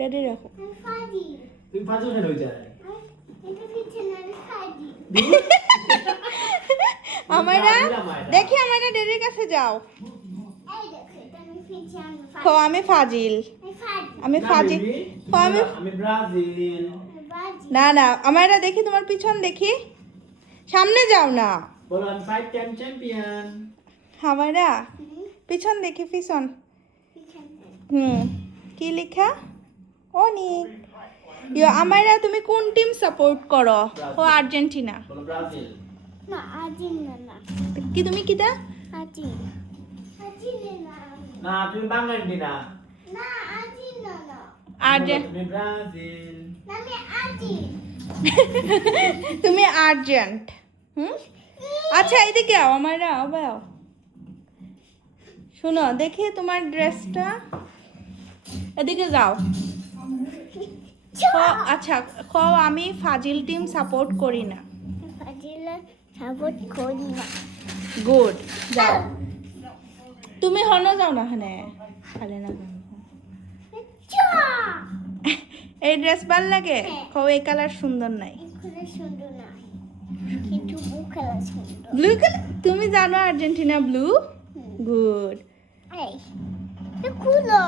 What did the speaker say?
Daddy রাখো। তুমি ফাজল কেন হয়ে যায় আমারা দেখি আমারা ড্যাডির কাছে যাও। কো আমি ফাজিল। আমি ফাজিল। কো আমি ব্রাজিল। না না আমারা দেখি তোমার পিছন দেখি। সামনে যাও না। বলো আমি 5 টাইম চ্যাম্পিয়ন। আমারা পিছন দেখি পিছন। কি লেখা? অনেক। আমারা তুমি কোন টিম সাপোর্ট করো? ও আর্জেন্টিনা। বলো ব্রাজিল। না আর্জেন্টিনা। কি তুমি কিটা? আর্জেন্টিনা। না তুমি বাংলাদেশিনা। না আর্জেন্টিনা। তুমি ব্রাজিল। আমি আর্জেন্টিনা। তুমি আর্জেন্ট। আচ্ছা এদিকে আও আমারা আও। শোনো দেখি তোমার ড্রেসটা। এদিকে যাও। আচ্ছা আমি ফাজিল টিম সাপোর্ট করি না। ফাজিলা সাপোর্ট করি না। গুড যাও। তুমি হন যাও না হানে খালে না। এই ড্রেস ভাল লাগে? কও এই কালার সুন্দর নাই। এখানে সুন্দর না কিন্তু ব্লু কালার সুন্দর। ব্লু কালার তুমি জানো আর্জেন্টিনা ব্লু? গুড। এই খুলো